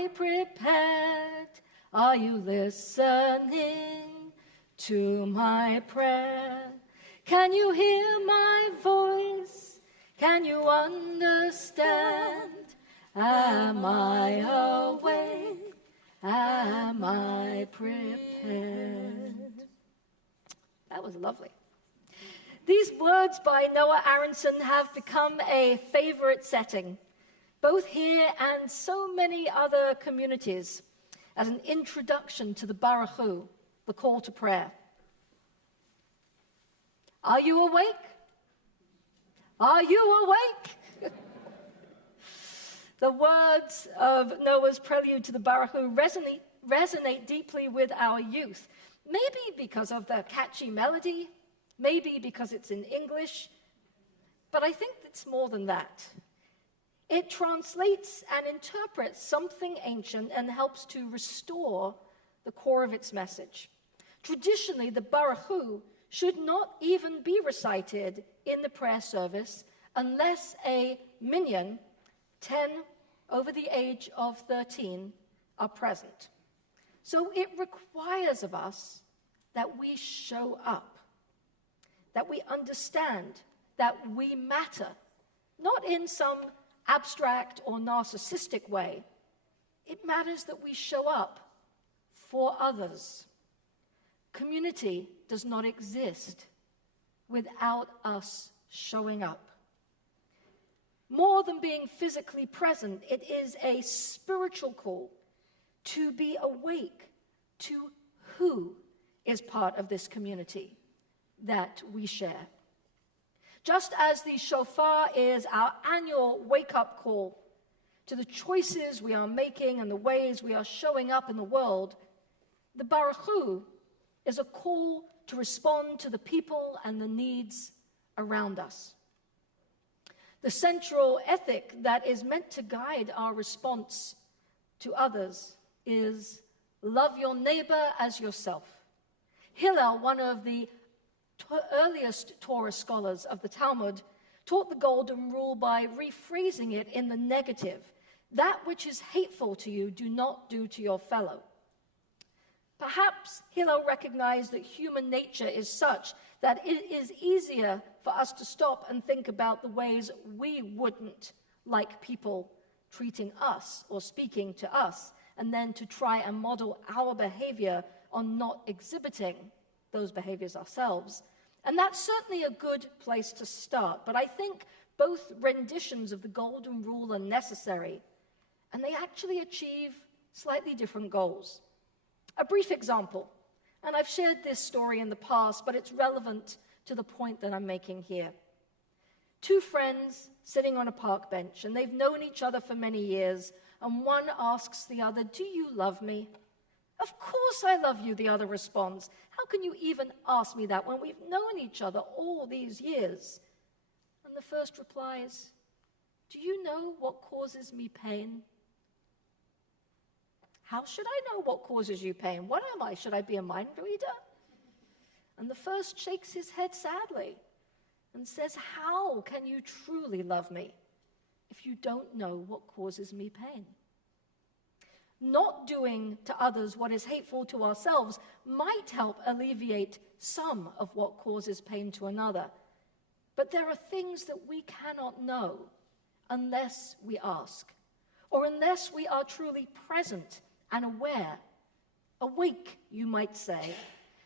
I prepared? Are you listening to my prayer? Can you hear my voice? Can you understand? Am I awake? Am I prepared? That was lovely. These words by Noah Aronson have become a favorite setting, both here and so many other communities, as an introduction to the Baruch Hu, the call to prayer. Are you awake? Are you awake? The words of Noah's prelude to the Baruch Hu resonate deeply with our youth, maybe because of the catchy melody, maybe because it's in English, but I think it's more than that. It translates and interprets something ancient and helps to restore the core of its message. Traditionally, the Baruch Hu should not even be recited in the prayer service unless a minyan, 10 over the age of 13, are present. So it requires of us that we show up, that we understand that we matter, not in some abstract or narcissistic way. It matters that we show up for others. Community does not exist without us showing up. More than being physically present, it is a spiritual call to be awake to who is part of this community that we share. Just as the shofar is our annual wake-up call to the choices we are making and the ways we are showing up in the world, the Baruch Hu is a call to respond to the people and the needs around us. The central ethic that is meant to guide our response to others is love your neighbor as yourself. Hillel, one of the earliest Torah scholars of the Talmud, taught the golden rule by rephrasing it in the negative. That which is hateful to you, do not do to your fellow. Perhaps Hillel recognized that human nature is such that it is easier for us to stop and think about the ways we wouldn't like people treating us or speaking to us, and then to try and model our behavior on not exhibiting those behaviors ourselves. And that's certainly a good place to start. But I think both renditions of the golden rule are necessary, and they actually achieve slightly different goals. A brief example, and I've shared this story in the past, but it's relevant to the point that I'm making here. Two friends sitting on a park bench, and they've known each other for many years, and one asks the other, "Do you love me?" "Of course I love you," the other responds. "How can you even ask me that when we've known each other all these years?" And the first replies, "Do you know what causes me pain?" "How should I know what causes you pain? What am I? Should I be a mind reader?" And the first shakes his head sadly and says, "How can you truly love me if you don't know what causes me pain?" Not doing to others what is hateful to ourselves might help alleviate some of what causes pain to another. But there are things that we cannot know unless we ask, or unless we are truly present and aware, awake, you might say,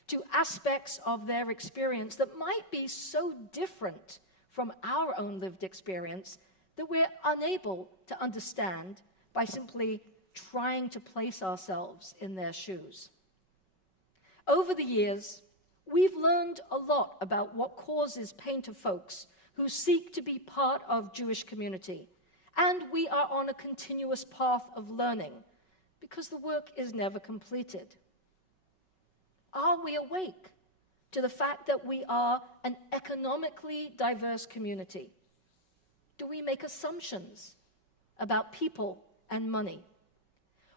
to aspects of their experience that might be so different from our own lived experience that we're unable to understand by simply trying to place ourselves in their shoes. Over the years, we've learned a lot about what causes pain to folks who seek to be part of Jewish community, and we are on a continuous path of learning because the work is never completed. Are we awake to the fact that we are an economically diverse community? Do we make assumptions about people and money?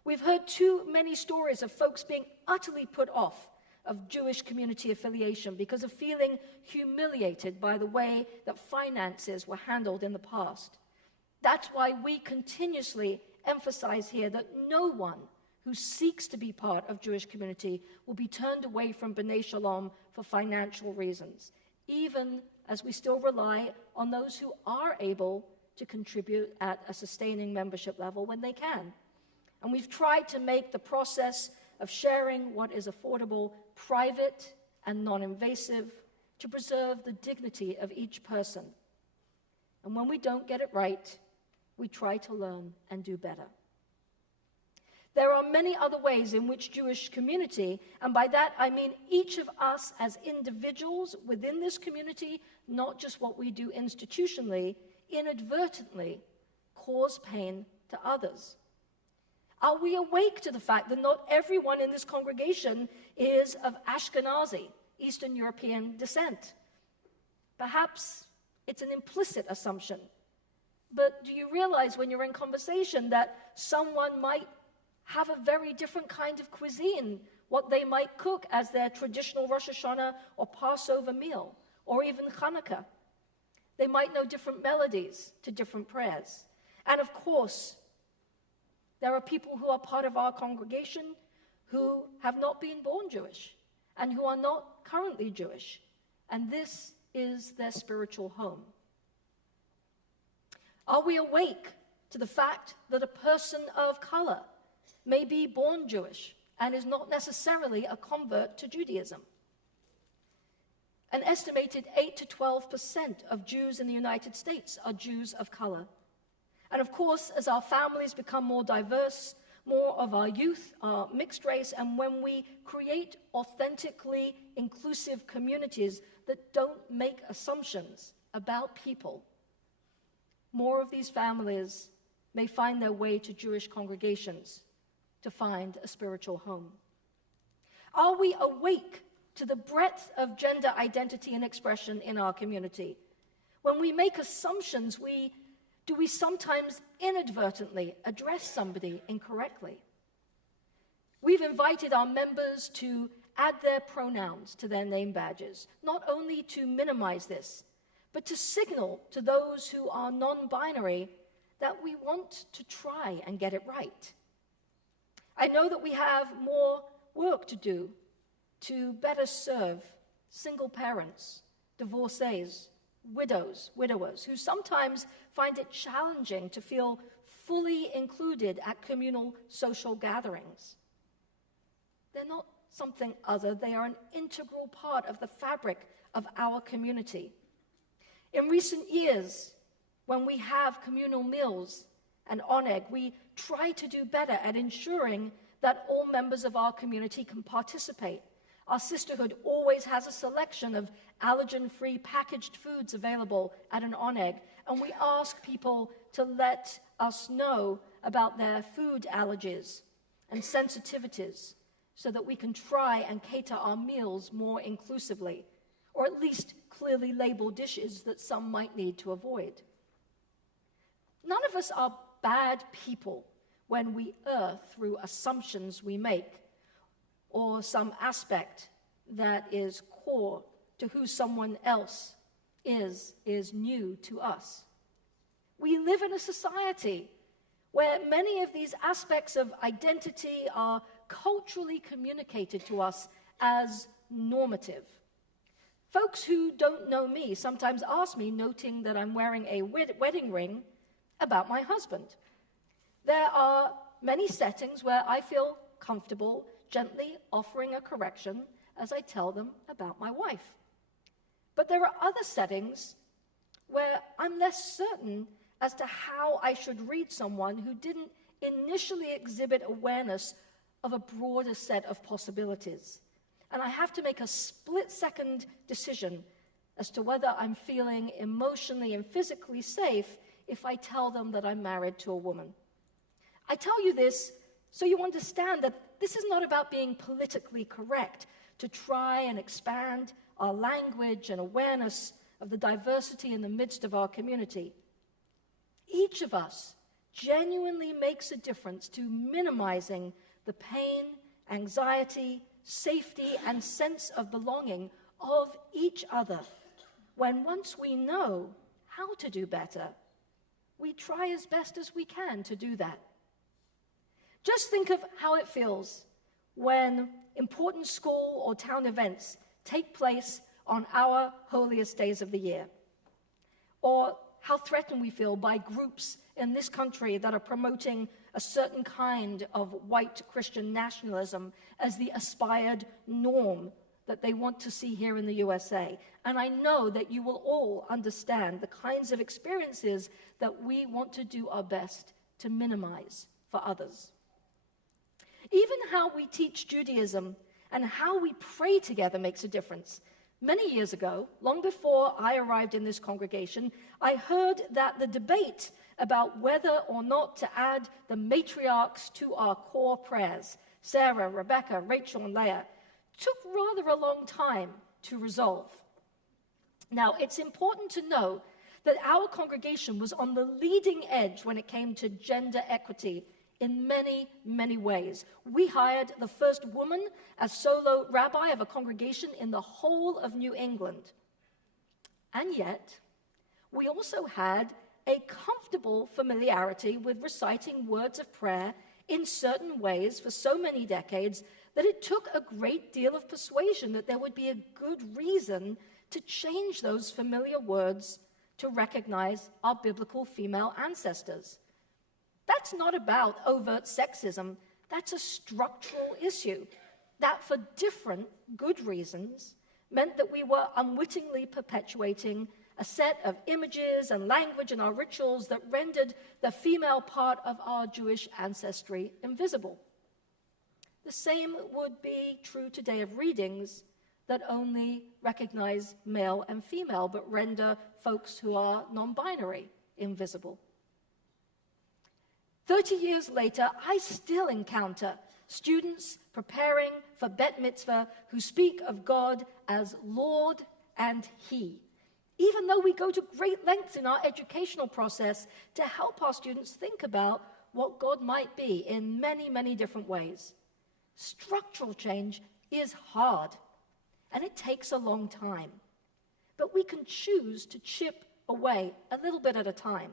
We've heard too many stories of folks being utterly put off of Jewish community affiliation because of feeling humiliated by the way that finances were handled in the past. That's why we continuously emphasize here that no one who seeks to be part of Jewish community will be turned away from B'nai Shalom for financial reasons, even as we still rely on those who are able to contribute at a sustaining membership level when they can. And we've tried to make the process of sharing what is affordable private and non-invasive to preserve the dignity of each person. And when we don't get it right, we try to learn and do better. There are many other ways in which Jewish community, and by that I mean each of us as individuals within this community, not just what we do institutionally, inadvertently cause pain to others. Are we awake to the fact that not everyone in this congregation is of Ashkenazi, Eastern European descent? Perhaps it's an implicit assumption. But do you realize when you're in conversation that someone might have a very different kind of cuisine, what they might cook as their traditional Rosh Hashanah or Passover meal, or even Hanukkah? They might know different melodies to different prayers. And of course, there are people who are part of our congregation who have not been born Jewish and who are not currently Jewish, and this is their spiritual home. Are we awake to the fact that a person of color may be born Jewish and is not necessarily a convert to Judaism? An estimated 8 to 12% of Jews in the United States are Jews of color. And of course, as our families become more diverse, more of our youth are mixed race, and when we create authentically inclusive communities that don't make assumptions about people, more of these families may find their way to Jewish congregations to find a spiritual home. Are we awake to the breadth of gender identity and expression in our community? When we make assumptions, do we sometimes inadvertently address somebody incorrectly? We've invited our members to add their pronouns to their name badges, not only to minimize this, but to signal to those who are non-binary that we want to try and get it right. I know that we have more work to do to better serve single parents, divorcees, widows, widowers, who sometimes find it challenging to feel fully included at communal social gatherings. They're not something other, they are an integral part of the fabric of our community. In recent years, when we have communal meals and oneg, we try to do better at ensuring that all members of our community can participate. Our sisterhood always has a selection of allergen-free packaged foods available at an oneg, and we ask people to let us know about their food allergies and sensitivities so that we can try and cater our meals more inclusively, or at least clearly label dishes that some might need to avoid. None of us are bad people when we err through assumptions we make or some aspect that is core to who someone else is new to us. We live in a society where many of these aspects of identity are culturally communicated to us as normative. Folks who don't know me sometimes ask me, noting that I'm wearing a wedding ring, about my husband. There are many settings where I feel comfortable gently offering a correction as I tell them about my wife. But there are other settings where I'm less certain as to how I should read someone who didn't initially exhibit awareness of a broader set of possibilities. And I have to make a split-second decision as to whether I'm feeling emotionally and physically safe if I tell them that I'm married to a woman. I tell you this so you understand that this is not about being politically correct, to try and expand our language and awareness of the diversity in the midst of our community. Each of us genuinely makes a difference to minimizing the pain, anxiety, safety, and sense of belonging of each other. When once we know how to do better, we try as best as we can to do that. Just think of how it feels when important school or town events take place on our holiest days of the year. Or how threatened we feel by groups in this country that are promoting a certain kind of white Christian nationalism as the aspired norm that they want to see here in the USA. And I know that you will all understand the kinds of experiences that we want to do our best to minimize for others. Even how we teach Judaism and how we pray together makes a difference. Many years ago, long before I arrived in this congregation, I heard that the debate about whether or not to add the matriarchs to our core prayers, Sarah, Rebecca, Rachel, and Leah, took rather a long time to resolve. Now, it's important to know that our congregation was on the leading edge when it came to gender equity in many, many ways. We hired the first woman as solo rabbi of a congregation in the whole of New England. And yet, we also had a comfortable familiarity with reciting words of prayer in certain ways for so many decades that it took a great deal of persuasion that there would be a good reason to change those familiar words to recognize our biblical female ancestors. That's not about overt sexism. That's a structural issue that, for different good reasons, meant that we were unwittingly perpetuating a set of images and language in our rituals that rendered the female part of our Jewish ancestry invisible. The same would be true today of readings that only recognize male and female, but render folks who are non-binary invisible. 30 years later, I still encounter students preparing for Bet Mitzvah who speak of God as Lord and He, even though we go to great lengths in our educational process to help our students think about what God might be in many, many different ways. Structural change is hard, and it takes a long time. But we can choose to chip away a little bit at a time.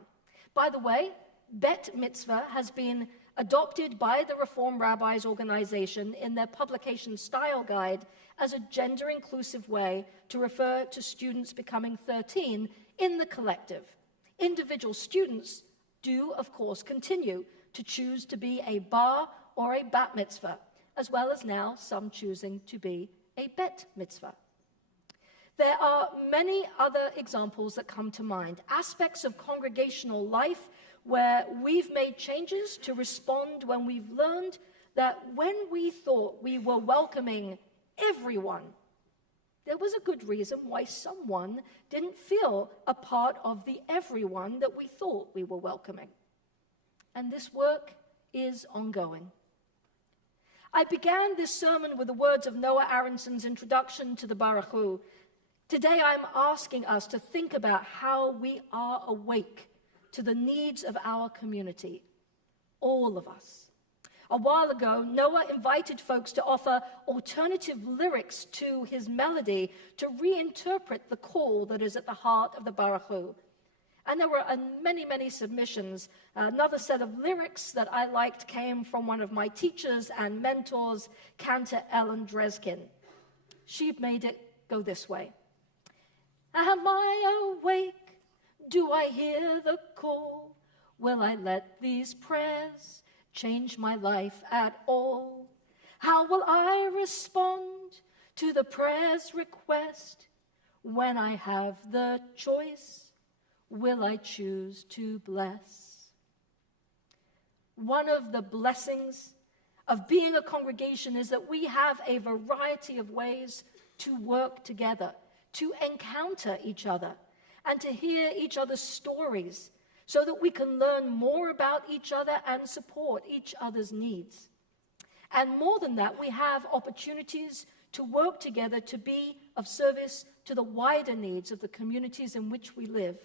By the way, Bet Mitzvah has been adopted by the Reform Rabbis Organization in their publication style guide as a gender-inclusive way to refer to students becoming 13 in the collective. Individual students do, of course, continue to choose to be a bar or a bat mitzvah, as well as now some choosing to be a bet mitzvah. There are many other examples that come to mind, aspects of congregational life where we've made changes to respond when we've learned that when we thought we were welcoming everyone, there was a good reason why someone didn't feel a part of the everyone that we thought we were welcoming. And this work is ongoing. I began this sermon with the words of Noah Aronson's introduction to the Baruch Hu. Today I'm asking us to think about how we are awake to the needs of our community, all of us. A while ago, Noah invited folks to offer alternative lyrics to his melody to reinterpret the call that is at the heart of the Baruch Hu. And there were many, many submissions. Another set of lyrics that I liked came from one of my teachers and mentors, Cantor Ellen Dreskin. She made it go this way. Am I awake? Do I hear the call? Will I let these prayers change my life at all? How will I respond to the prayer's request? When I have the choice, will I choose to bless? One of the blessings of being a congregation is that we have a variety of ways to work together, to encounter each other, and to hear each other's stories so that we can learn more about each other and support each other's needs. And more than that, we have opportunities to work together to be of service to the wider needs of the communities in which we live.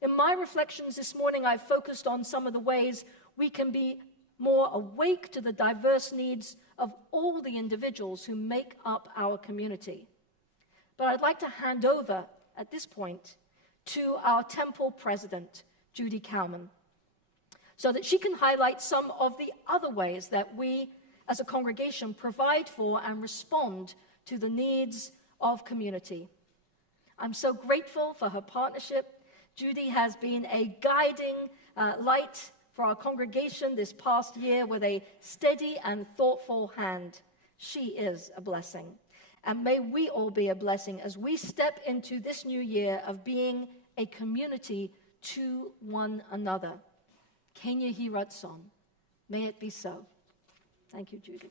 In my reflections this morning, I've focused on some of the ways we can be more awake to the diverse needs of all the individuals who make up our community. But I'd like to hand over at this point to our temple president, Judy Cowman. so that she can highlight some of the other ways that we as a congregation provide for and respond to the needs of community. I'm so grateful for her partnership. Judy has been a guiding light for our congregation this past year with a steady and thoughtful hand. She is a blessing. And may we all be a blessing as we step into this new year of being a community to one another. Ken Yehi Ratzon. May it be so. Thank you, Judy.